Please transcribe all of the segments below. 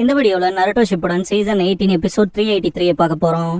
இந்த வீடியோல Naruto Shippuden season 18 episode 383 பார்க்க போறோம்.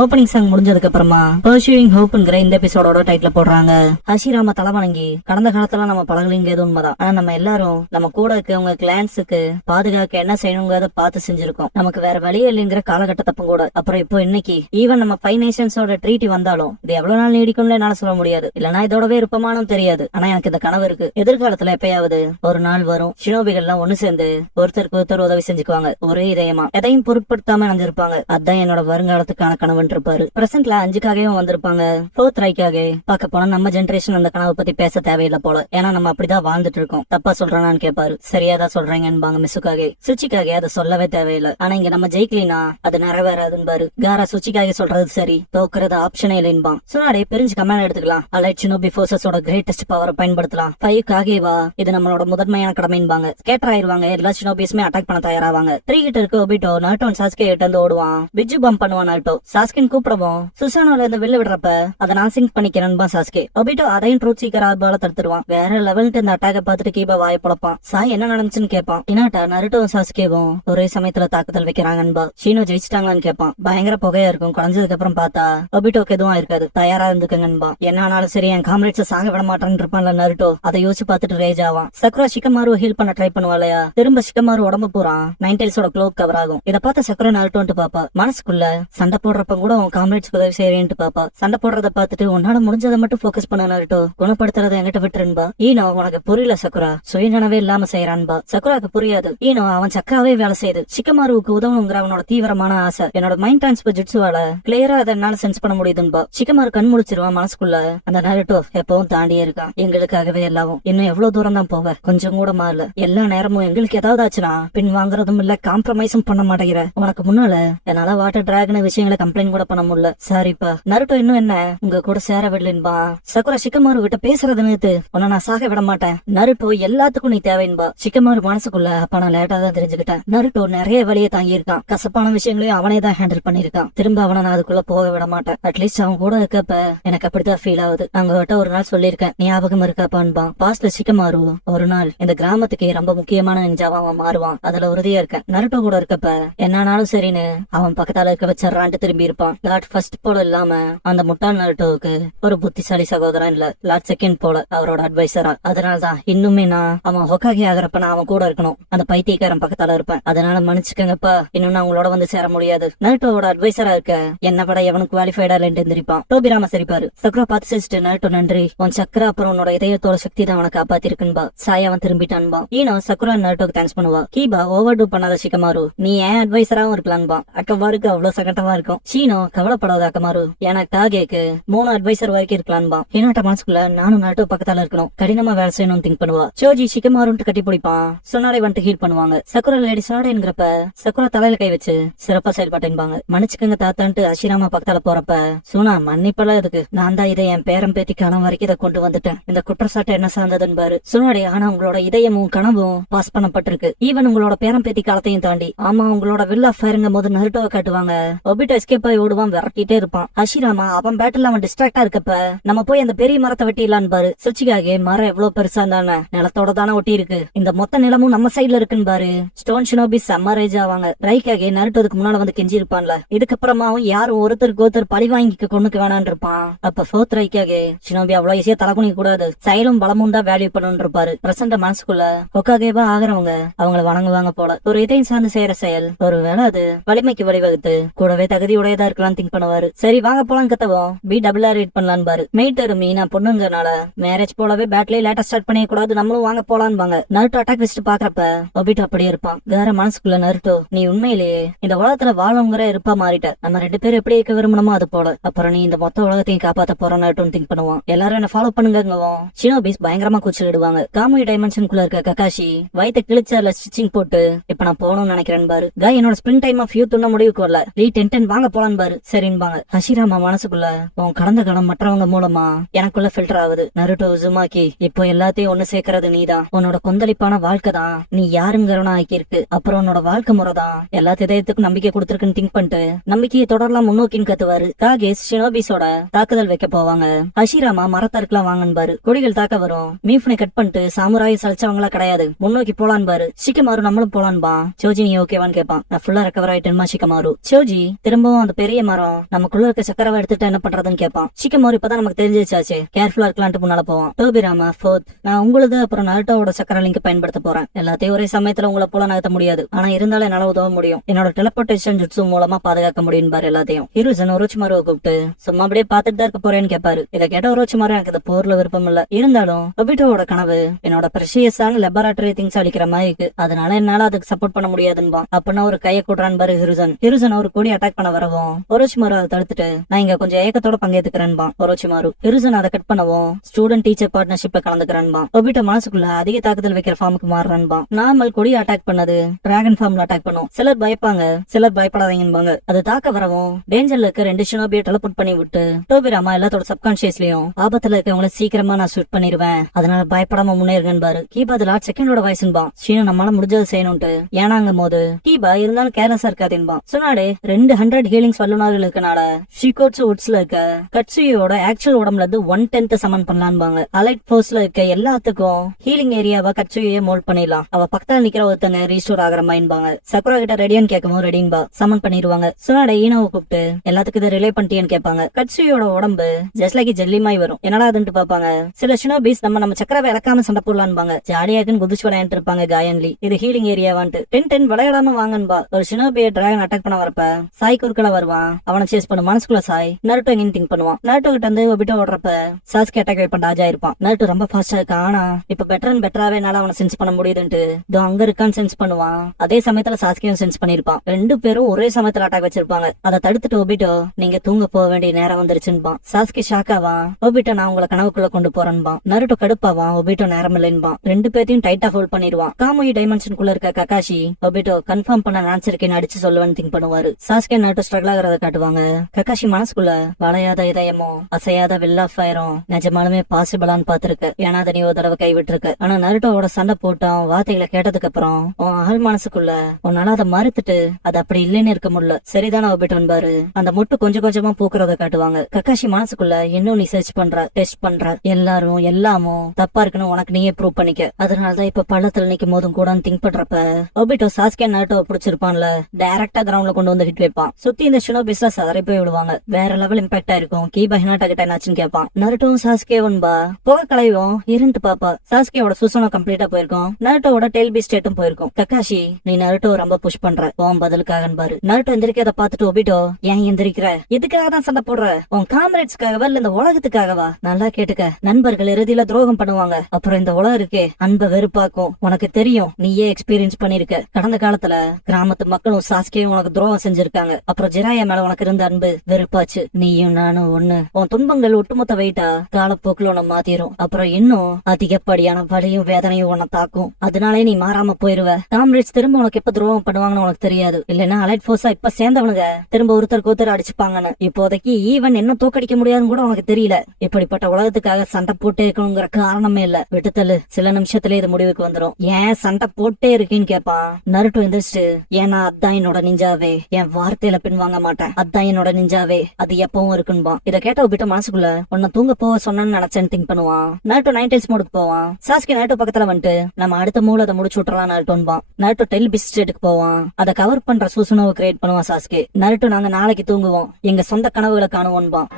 ஓப்பனிங் சாங் முடிஞ்சதுக்கு அப்புறமா பர்சூவிங் ஹோப்ங்கிற இந்த எபிசோடோட டைட்டில் போடுறாங்க. ஹஷிராமா தலை வணங்கி கடந்த காலத்துல நம்ம பழகலிங்கிறது உண்மைதான். ஆனா நம்ம எல்லாரும் நம்ம கூட இருக்கவங்க கிளான்ஸுக்கு பாதுகாக்க என்ன செய்யணுங்கிறத பார்த்து செஞ்சிருக்கோம். நமக்கு வேற வழி இல்லைங்கிற காலகட்டத்தப்பும் கூட. அப்புறம் இப்போ இன்னைக்கு ஈவன் நம்ம 5 நேஷன்ஸோட ட்ரீட்டி வந்தாலும் இது எவ்வளவு நாள் நீடிக்கும்னு என்னால சொல்ல முடியாது. இல்லனா இதோடவே இருப்பமானும் தெரியாது. ஆனா எனக்கு இந்த கனவு இருக்கு. எதிர்காலத்துல எப்பயாவது ஒரு நாள் வரும், ஷினோபிகள்லாம் ஒண்ணு சேர்ந்து ஒருத்தருக்கு ஒருத்தர் உதவி செஞ்சுக்குவாங்க. ஒரே இதயமா எதையும் பொருட்படுத்தாம நினைஞ்சிருப்பாங்க. அதான் என்னோட வருங்காலத்துக்கான கனவு இருப்பாரு. பிரசன்ட்ல 5க்காகவும் வந்திருப்பாங்க. 4th ரைக்காக பார்க்க போனா நம்ம ஜெனரேஷன் அந்த கனவை பத்தி பேச தேவையில்லை போல. ஏன்னா நம்ம அப்படிதான் வாழ்ந்துட்டு இருக்கோம். தப்பா சொல்றானான்னு கேட்பாரு. சரியாதான் சொல்றீங்கன்னு மிஸ்ஸுக்காக. சுச்சிக்காக அதை சொல்லவே தேவையில்லை. ஆனா இங்க நம்ம ஜெயிக்கலினா அது நிறைவேறாதுன்னு காரா சுச்சிக்காக சொல்றது சரி, தோக்குறது ஆப்ஷனே இல்லைன்பான். சுனாடே பிரிஞ்சு கமாண்ட் எடுத்துக்கலாம். அலைட் ஷினோபி ஃபோர்ஸஸோட கிரேட்டஸ்ட் பவரை பயன்படுத்தலாம். 5க்காகவா இது நம்மளோட முதன்மையான கடமைன்பாங்க. ஸ்கேட்டர் ஆயிருவாங்க. எல்லா ஷினோபிஸுமே அட்டாக் பண்ண தயாராவாங்க. 3 கிட்ட இருக்க ஒபிட்டோ நாட்டோன் சாஸ்கே கிட்ட இருந்து ஓடுவான். பிஜு பம்ப் பண்ணுவான். நாட்டோ சாஸ்கே கூப்பிடவும் சுசானோல இருந்து வெளில விடுறப்ப அதை நான் சிங்க் பண்ணிக்கிறேன்பா சாஸ்கே. ஒபிட்டோ அதையும் ட்ரூத் சீக்கராபால தடுத்துருவான். வேற லெவல்ட்டு இந்த அட்டாக பார்த்துட்டு கீபா வாய பொழப்பான். சாய் என்ன நடந்துச்சுன்னு கேட்பான். இனாட்டா நருட்டோவும் சாஸ்கேவும் ஒரே சமயத்துல தாக்குதல் வைக்கிறாங்கன்பா. ஷீனோ ஜெயிச்சிட்டாங்களான்னு கேட்பான். பயங்கர புகையா இருக்கும். குறைஞ்சதுக்கு அப்புறம் பார்த்தா ஒபிட்டோக்கு எதுவும் இருக்காது. தயாரா இருந்துக்கங்கன்பா. என்ன ஆனாலும் சரி என் காம்ரேட்ஸ் சாக விட மாட்டான்னு இருப்பான்ல நருட்டோ. அதை யோசிச்சு பார்த்துட்டு ரேஜ் ஆவான். சக்குரா ஷிகமாரு ஹீல் பண்ண ட்ரை பண்ணுவாளையா. திரும்ப ஷிகமாரு உடம்பு போறான். நைன்டெயில்ஸோட க்ளோக் கவர் ஆகும். இதை பார்த்த சக்குரா நருட்டோன்ட்டு பாப்பா. மனசுக்குள்ள சண்டை போடுறப்ப கூட காம்ரேட்ஸ் உதவி செய்யறேன்ட்டு பாப்பா. சண்டை போடுறத பார்த்துட்டு உன்னால முடிஞ்சதை மட்டும் போக்கஸ் பண்ண நருட்டோ. குணப்படுத்துறத என்கிட்ட விட்டுருன்பா. ஈனோ உனக்கு புரியல சக்குரா. சுயநனவே இல்லாம செய்யறான்பா. சக்குராக்கு புரியாது. ஈனோ அவன் சக்காவே வேலை செய்யுது. ஷிகமாருவுக்கு உதவணுங்கிற அவனோட தீவிரமான ஆசை. என்னோட மைண்ட் டிரான்ஸ்பர் ஜிட்ஸுவால கிளியரா அதை என்னால சென்ஸ் பண்ண முடியுதுன்பா. ஷிகமாரு கண் முழிச்சிருவான். மனசுக்குள்ள அந்த நருட்டோ எப்பவும் தாண்டியே இருக்கான். எங்களுக்காகவே எல்லாவும் இன்னும் எவ்வளவு தூரம் தான் போவ, கொஞ்சம் கூட மாறல. எல்லா நேரமும் எங்களுக்கு ஏதாவது ஆச்சுன்னா பின் வாங்குறதும் இல்ல, காம்ப்ரமைஸும் பண்ண மாட்டேங்கிற. உனக்கு முன்னால என்னால வாட்டர் டிராகன் விஷயங்களை கம்ப்ளைண்ட் கூட பண்ண முடியல. சாரிப்பா. நருட்டோ இன்னும் என்ன உங்க கூட சேர விடலன்பா. சக்குரா ஷிகமாரு கிட்ட பேசுறத நிறுத்து. உன்னை நான் சாக விட மாட்டேன். நருட்டோ எல்லாத்துக்கும் நீ தேவைன்பா. ஷிகமாரு மனசுக்குள்ள அப்ப நான் லேட்டா தான் தெரிஞ்சுக்கிட்டேன். நருட்டோ நிறைய வழியை தாங்கி இருக்கான். கசப்பான விஷயங்களையும் அவனே தான் ஹேண்டில் பண்ணிருக்கான். திரும்ப அவனை நான் அதுக்குள்ள போக விட மாட்டேன். அட்லீஸ்ட் அவன் கூட இருக்கப்ப எனக்கு அப்படித்தான் ஃபீல் ஆகுது. அவங்ககிட்ட ஒரு நாள் சொல்லிருக்கேன், ஞாபகம் இருக்காப்பான்பா. பாஸ்ட்ல ஷிகமாரு ஒரு நாள் இந்த கிராமத்துக்கு ரொம்ப முக்கியமான நெஞ்சாவா அவன் மாறுவான். அதுல உறுதியா இருக்கேன். நருட்டோ கூட இருக்கப்ப என்னானாலும் சரின்னு அவன் பக்கத்தால இருக்க வச்சிடறான்ட்டு திரும்பி இருப்பான். லார்ட் ஃபர்ஸ்ட் போல இல்லாம அந்த முட்டாள் நருட்டோவுக்கு ஒரு புத்திசாலி சகோதரன் இல்ல, லார்ட் செகண்ட் போல அவரோட அட்வைசரா. அதனாலதான் இன்னுமே நான் அவன் ஹொக்காகி ஆகிறப்ப நான் அவன் கூட இருக்கணும். அந்த பைத்தியக்காரன் பக்கத்தால இருப்பேன். அதனால மன்னிச்சுக்கங்கப்பா, இன்னும் நான் உங்களோட வந்து சேர முடியாது. நருட்டோவோட அட்வைசரா இருக்க என்ன விட எவனுக்கு குவாலிஃபைடா இல்லைன்னு எந்திரிப்பான். டோபிராம சரிப்பாரு. சக்ரா பார்த்து செஞ்சுட்டு நருட்டோ நன்றி, உன் சக்கரா அப்புறம் உன்னோட இதயத்தோட சக்தி தான் அவனை காப்பாத்திருக்குன்பா. சாய் அவன் திரும்பிட்டான்பா. ஈனோ சக்குரா நருட்டோக்கு தேங்க்ஸ் பண்ணுவா. கீபா ஓவர் டூ பண்ணாத ஷிகமாரு, நீ ஏன் அட்வைசராவும் இருக்கலான்பா. அக்கமாருக்கு அவ்வளவு சங்கட்டமா இருக்கும். ஷீனோ கவலைப்படாத அக்கமாரு, எனக்கு டாகேக்கு 3 அட்வைசர் வரைக்கும் இருக்கலான்பா. ஹினாட்டா மனசுக்குள்ள நானும் நருட்டோ பக்கத்தால இருக்கணும், கடினமா வேலை செய்யணும் திங்க் பண்ணுவா. சோஜி ஷிகமாருன்ட்டு கட்டி பிடிப்பான். சொன்னாரே வந்துட்டு ஹீல் பண்ணுவாங்க. சக்குரா லேடி சொன்னாடேங்கிறப்ப சக்குரா தலையில கை வச்சு சிறப்பா செயல்பாட்டேன்பாங்க. மன்னிச்சுக்கங்க தாத்தான்ட்டு அஷிராமா பக்கத்தால போறப்ப சோனா மன்னிப்பெல்லாம் எதுக்கு, நான் தான் இதை என் பேரம் பேத்தி கனவு வரைக்கும் இதை கொண்டு வந்துட்டேன். இந்த குற்றச்சாட்டு என்ன சார்ந்ததுன்னு பாரு. சொன்னாடே ஆனா உங்களோட இதயமும் கனவும் பாஸ் பண்ணப்பட்டிருக்கு. ஈவன் உங்களோட பேரம் பேத்தி காலத்தையும் தாண்டி. ஆமா உங்களோட வில்லா ஃபயருங்க போது நருட்டோவை காட்டுவாங்க. ஒபிட்டோ எஸ்கேப் ஆகி ஓடுவான், விரட்டிட்டே இருப்பான். அஷிராமா அவன் பேட்டில் அவன் டிஸ்ட்ராக்டா இருக்கப்ப நம்ம போய் அந்த பெரிய மரத்தை வெட்டிடலான்னு பாரு. சுச்சிக்காக மரம் எவ்வளவு பெருசா இருந்தானே நிலத்தோட தானே ஒட்டி இருக்கு. இந்த மொத்த நிலமும் நம்ம சைட்ல இருக்குன்னு பாரு. ஸ்டோன் ஷினோபி சம்மரேஜ் ஆவாங்க. ரைக்காக நருட்டோதுக்கு முன்னால வந்து கெஞ்சி இருப்பான்ல. இதுக்கப்புறமாவும் யாரும் ஒருத்தருக்கு ஒருத்தர் பழி வாங்கிக்க கொண்டுக்கு வேணான்னு இருப்பான். அப்ப 4th ரைக்காக ஷினோபி அவ்வளவு ஈஸியா தலகுனி கூடாது. செயலும் பலமும் தான் வேல்யூ பண்ணு இருப்பாரு. பிரசன்ட மனசுக்குள்ள ஒக்காகேவா ஆகிறவங்க அவங்கள வணங்குவாங்க போல. ஒரு இதயம் சார்ந்து செய்யற செயல் ஒருவேளை அது வலிமைக்கு வழிவகுத்து கூடவே தகுதி உடையதா இருக்கலாம்னு திங்க் பண்ணுவாரு. சரி வாங்க போலாம் கத்தவும் BRR ரீட் பண்ணலான்னு பாரு. மெய்டரு மீனா பொண்ணுங்கனால மேரேஜ் போலவே பேட்லயே லேட்டா ஸ்டார்ட் பண்ணிய கூடாது, நம்மளும் வாங்க போலான்னு நருட்டோ அட்டாக் வச்சுட்டு பாக்குறப்ப ஒபிட்டோ அப்படியே இருப்பான். வேற மனசுக்குள்ள நருட்டோ நீ உண்மையிலேயே இந்த உலகத்துல வாழங்கிற இருப்பா மாறிட்ட. நம்ம 2 பேரும் எப்படி இருக்க விரும்பணுமோ அது போல. அப்புறம் நீ இந்த மொத்த உலகத்தையும் காப்பாத்த போற நருட்டோன்னு திங்க் பண்ணுவான். எல்லாரும் என்ன ஃபாலோ பண்ணுங்கவும் ஷினோபிஸ் பயங்கரமா கூச்சலிடுவாங்க. காமி டைமென்ஷனுக்குள்ள இருக்க ககாஷி வயிற்று கிழிச்சல ஸ்டிச்சிங் போட்டு இப்ப நான் போகணும்னு நினைக்கிறேன் பாரு. என்னோட ஸ்பிரிங் டைம் ஆஃப் யூத் முடிவுக்கு வரல. ரீ 10 வாங்க போலான்னு பாரு. சரின்பாங்க. ஹஷிராமா மனசுக்குள்ள உன் கடந்த காலம் மற்றவங்க மூலமா எனக்குள்ள ஃபில்டர் ஆகுது. நருட்டோ உசுமாக்கி இப்போ எல்லாத்தையும் ஒண்ணு சேர்க்கறது நீதான். உன்னோட கொந்தளிப்பான வாழ்க்கை தான் நீ யாருங்கிறவனா ஆக்கியிருக்கு. அப்புறம் உன்னோட வாழ்க்கை முறை தான் எல்லா இதயத்துக்கும் நம்பிக்கை கொடுத்துருக்குன்னு திங்க் பண்ணிட்டு நம்பிக்கையை தொடரலாம் முன்னோக்கின்னு கத்துவாரு. காகேஸ் ஷினோபிஸோட தாக்குதல் வைக்க போவாங்க. ஹஷிராமா மரத்தருக்கலாம் வாங்கன்பாரு. கொடிகள் தாக்க வரும். மீஃபனை கட் பண்ணிட்டு சாமுராய் சலிச்சவங்களா கிடையாது, முன்னோக்கி போலான்பாரு. ஷிகமாரு நம்மளும் போலான்பா. சோஜி நீ ஓகேவான்னு கேட்பான். நான் ஃபுல்லா ரெக்கவர் ஆயிட்டேன்மா ஷிகமாரு. சோஜி திரும்பவும் அந்த பெரிய மரம் நமக்குள்ள இருக்க சக்கரவை எடுத்துட்டு என்ன பண்றதுன்னு கேட்பான். ஷிகமாரு இப்பதான் நமக்கு தெரிஞ்சிச்சாச்சு, கேர்ஃபுல்லா இருக்கலான்ட்டு முன்னால போவான். டோபிராமா ஃபோர்த், நான் உங்களது அப்புறம் நருட்டோவோட சக்கர லிங்க் பயன்படுத்த போறேன். எல்லாத்தையும் ஒரே சமயத்துல உங்களை போல நகர்த்த முடியாது, ஆனா இருந்தாலும் என்னால உதவ முடியும். என்னோட டெலிபோர்டேஷன் ஜுட்சு மூலமா பாதுகாக்க முடியும் பாரு எல்லாத்தையும். ஹிருசன் ஒரோச்சிமாருவை கூப்பிட்டு சும்மா அப்படியே பாத்துட்டு தான் இருக்க போறேன்னு கேட்பாரு. இதை கேட்ட ஒரோச்சிமாரு எனக்கு இந்த போர்ல விருப்பம் இல்ல, இருந்தாலும் ஒபிட்டோவோட கனவு என்னோட பிரஷியஸான லெபராட்டரி திங்ஸ் அளிக்கிற மாதிரி இருக்கு, அதனால என்னால அதுக்கு சப்போர்ட் பண்ண முடியாதுன்னு அப்படின்னா ஒரு கையை கூட்டுறான் பாரு ஹிருசன். ஹிருசன் ஒரு கோடி அட்டாக் பண்ண வரவும் ஒரோச்சிமாரு அதை தடுத்துட்டு நான் இங்க கொஞ்சம் ஏக்கத்தோட பங்கேற்றுக்கிறேன்பா ஒரோச்சிமாரு. ஹிருசன் அதை கட் பண்ணவும் ஸ்டூடெண்ட் டீச்சர் பார்ட்னர்ஷிப்ல கலந்துக்கிறேன்பா. ஒபிட்டோ மனசுக்குள்ள அதிக தாக்குதல் வைக்கிற ஃபார்முக்கு மாறுறான்பா. நார்மல் கொடி அட்டாக் பண்ணது டிராகன் ஃபார்ம்ல அட்டாக் பண்ணும். சிலர் பயப்பாங்க, சிலர் பயப்படாதீங்கன்பாங்க. அது தாக்க வரவும் டேஞ்சர்ல இருக்க 2 ஷினோபியை டெலிபோர்ட் பண்ணி விட்டு டோபிராமா எல்லாத்தோட சப்கான்சியஸ்லயும் ஆபத்துல இருக்கவங்களை சீக்கிரமா நான் ஷூட் பண்ணிடுவேன், அதனால பயப்படாம முன்னேறுங்கன்பாரு. கீபா அது லாட் செகண்டோட வயசுன்பா. ஷீனு நம்மளால முடிஞ்சது செய்யணும்ட்டு ஏனாங்கும் போது கீபா இருந்தாலும் கேர்லெஸ்ஸா இருக்காதுன்பா. சொன்னாடே 200 ஹீலிங்ஸ் வல்லுநர்கள் இருக்கனால ஷிகோட்சு உட்ஸ்ல இருக்க கட்சுயோட ஆக்சுவல் உடம்புல இருந்து 1/10 சமன் பண்ணலான்பாங்க. அலைட் போர்ஸ்ல இருக்க எல்லாத்துக்கும் ஹீலிங் ஏரியாவை கட்சுயே மோல்ட் பண்ணிடலாம். அவ பக்கத்துல நிக்கிற ஒருத்தங்க ரீஸ்டோர் ஆகிற மைன்பாங்க. சக்குரா கிட்ட ரெடியான்னு கேட்கவும் ரெடின்பா சமன் பண்ணிடுவாங்க. சொன்னாடே ஈனோவை கூப்பிட்டு எல்லாத்துக்கும் இதை ரிலே பண்ணிட்டியான்னு கேட்பாங்க. கட்சுயோட உடம்பு ஜஸ்ட் லைக் ஜெல்லி மாய் வரும். என்னடா அதுன்னு பாப்பாங்க. சில ஷினோபிஸ் நம்ம சக்கரவை இழக்காம சண்டை போடலான்பாங்க. ஜாலியாக்குன்னு குதிச்சு விளையாண்டு இருப்பாங்க காயன்லி. இது ஹீலிங் ஏரியாவான்ட்டு 10 விளையாடாம வாங்கன்பா. ஒரு ஷினோபியை டிராகன் அட்டாக் பண்ண வரப்ப சாய் குறுக்கல வருவான். அவனை சேஸ் பண்ண மனசுக்குள்ள சாய் நருட்டோ எங்கன்னு திங்க் பண்ணுவான். நருட்டோ கிட்ட வந்து ஒபிட்டோ ஓடுறப்ப சாஸ்கி அட்டாக் வைப்பா ராஜா இருப்பான். நருட்டோ ரொம்ப ஃபாஸ்டா இருக்கா, ஆனா இப்ப பெட்டர் அண்ட் பெட்டராவே என்னால அவனை சென்ஸ் பண்ண முடியுதுன்ட்டு இதோ அங்க இருக்கான்னு சென்ஸ் பண்ணுவான். அதே சமயத்துல சாஸ்கியும் சென்ஸ் பண்ணிருப்பான். 2 பேரும் ஒரே சமயத்துல அட்டாக் வச்சிருப்பாங்க. அதை தடுத்துட்டு ஒபிட்டோ நீங்க தூங்க போக வேண்டிய நேரம் வந்துருச்சுன்பான். சாஸ்கி ஷாக்காவான். ஒபிட்டோ நான் உங்களை கனவுக்குள்ள கொண்டு போறேன்பான். நருட்டோ கடுப்பாவான். ஒபிட்டோ நேரம் இல்லைன்பான். 2 பேரையும் டைட்டா ஹோல்ட் பண்ணிடுவான். காமுயி டைமென்ஷனுக்குள்ள இருக்க ககாஷி ஒபிட்டோ கன்ஃபார்ம் பண்ண நினைச்சிருக்கேன்னு அடிச்சு சொல்லுவேன்னு திங்க் பண்ணுவாரு. சாஸ்கே நருட்டோ ஸ்ட்ரகிள் ஆகிறத காட்டுவாங்க. ககாஷி மனசுக்குள்ள வளையாத இதயமோ அசையாத வில் ஆஃப் ஃபயரும் நிஜமாலுமே பாசிபிளான்னு பாத்துருக்கு. ஏன்னா அதை நீ ஒரு தடவை கைவிட்டுருக்கு. ஆனா நருட்டோவோட சண்டை போட்டோம் வார்த்தைகளை கேட்டதுக்கு அப்புறம் உன் ஆள் மனசுக்குள்ள உன்னால அதை மறுத்துட்டு அது அப்படி இல்லைன்னு இருக்க முடியல. சரிதானே ஒபிட்டோன் பாரு. அந்த முட்டு கொஞ்சம் கொஞ்சமா பூக்குறத காட்டுவாங்க. ககாஷி மனசுக்குள்ள இன்னும் நீ சர்ச் பண்ற, டெஸ்ட் பண்ற, எல்லாரும் எல்லாமும் தப்பா இருக்குன்னு உனக்கு நீயே ப்ரூவ் பண்ணிக்க. அதனாலதான் இப்ப பள்ளத்துல நிக்கும் போதும் கூட திங்க் பண்றப்ப ஒபிட்டோ சாஸ்கே நருட்டோ பிடிச்சிருப்பான்ல டைரக்டா கிரவுண்ட்ல கொண்டு வந்து ஹிட் வைப்பான். சுத்தி இந்த ஷினோபிஸா சதறி போய் விடுவாங்க. வேற லெவல் இம்பாக்ட் ஆயிருக்கும். கீபா ஹினாட்டா கிட்ட என்னாச்சுன்னு கேட்பான். நருட்டோவும் சாஸ்கேவன்பா புகை கலையும் இருந்துட்டு பாப்பா. சாஸ்கேவோட சுசனம் கம்ப்ளீட்டா போயிருக்கும். நருட்டோவோட டெயில் பி ஸ்டேட்டும் போயிருக்கும். ககாஷி நீ நருட்டோ ரொம்ப புஷ் பண்ற உன் பதிலுக்காகன்பாரு. நருட்டோ எந்திரிக்கிறத பாத்துட்டு ஒபிட்டோ ஏன் எந்திரிக்கிற, எதுக்காக தான் சண்டை போடுற, உன் காம்ரேட்ஸ்க்காகவா இல்ல இந்த உலகத்துக்காகவா? நல்லா கேட்டுக்க, நண்பர்கள் இறுதியில துரோகம் பண்ணுவாங்க, அப்புறம் இந்த உலகம் இருக்கே அன்பை வெறுப்பாக்கும். உனக்கு தெரியும், நீயே எக்ஸ்பீரியன்ஸ் பண்ணிருக்க. கடந்த காலத்துல கிராமத்து மக்களும் சாஸ்கேயும் உனக்கு துரோகம் செஞ்சிருக்காங்க. அப்புறம் ஜிராயா மேல உனக்கு இருந்த அன்பு வெறுப்பாச்சு. நீயும் நானும் ஒண்ணு. உன் துன்பங்கள் ஒட்டுமொத்த வெயிட்டா காலப்போக்குல உன்னை மாத்திரும். அப்புறம் இன்னும் அதிகப்படியான வலியும் வேதனையும் உன்னை தாக்கும். அதனாலே நீ மாறாம போயிருவ. காம்ரேட்ஸ் திரும்ப உனக்கு எப்ப துரோகம் பண்ணுவாங்கன்னு உனக்கு தெரியாது. இல்லன்னா அலைட் போர்ஸா இப்ப சேர்ந்தவனுங்க திரும்ப ஒருத்தருக்கு ஒருத்தர் அடிச்சுப்பாங்கன்னு. இப்போதைக்கு ஈவன் என்ன தோக்கடிக்க முடியாதுன்னு கூட உனக்கு தெரியல. இப்படிப்பட்ட உலகத்துக்காக சண்டை போட்டே இருக்கணுங்கிற காரணமே இல்ல. விட்டுத்தல்லு, சில நிமிஷத்துல இது முடிவுக்கு வந்துரும். ஏன் சண்டை போட்டே இருக்கேன்னு கேட்பான். நருட்டோ எந்திரிச்சு ஏன்னா அதான் என்னோட நிஞ்சாவே, என் வார்த்தையில பின்வாங்க மாட்டேன், அதான் என்னோட நிஞ்சாவே, அது எப்பவும் இருக்குன்பான். இதை கேட்ட விட்ட மனசுக்குள்ள உன்னை தூங்க போக சொன்னு நினைச்சேன்னு திங்க் பண்ணுவான். நருட்டோ 9 டைல்ஸ் மோடுக்கு போவான். சாஸ்கி நருட்டோ பக்கத்துல வந்துட்டு நம்ம அடுத்த மூல அதை முடிச்சு விட்டுறலாம் நருட்டோன்பான். நருட்டோ டெல் பிஸ்டேட்டுக்கு போவான். அதை கவர் பண்ற சூசனோவை கிரியேட் பண்ணுவான் சாஸ்கே. நருட்டோ நாங்க நாளைக்கு தூங்குவோம், எங்க சொந்த கனவுகளை காணுவோன்பான்.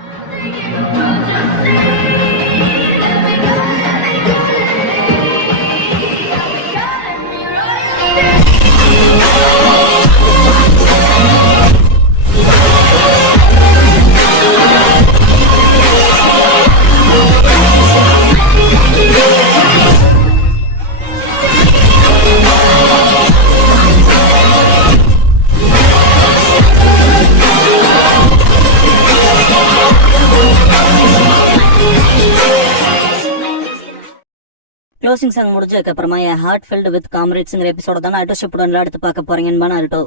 க்ளோசிங் சாங் முடிஞ்சதுக்கு அப்புறமா ஹார்ட் ஃபில்டு வித் காம்ரேட்ஸ்ங்கிற எபிசோட தான் நருட்டோ ஷிப்புடன் எடுத்து பார்க்க போறீங்கன்னு நருட்டோ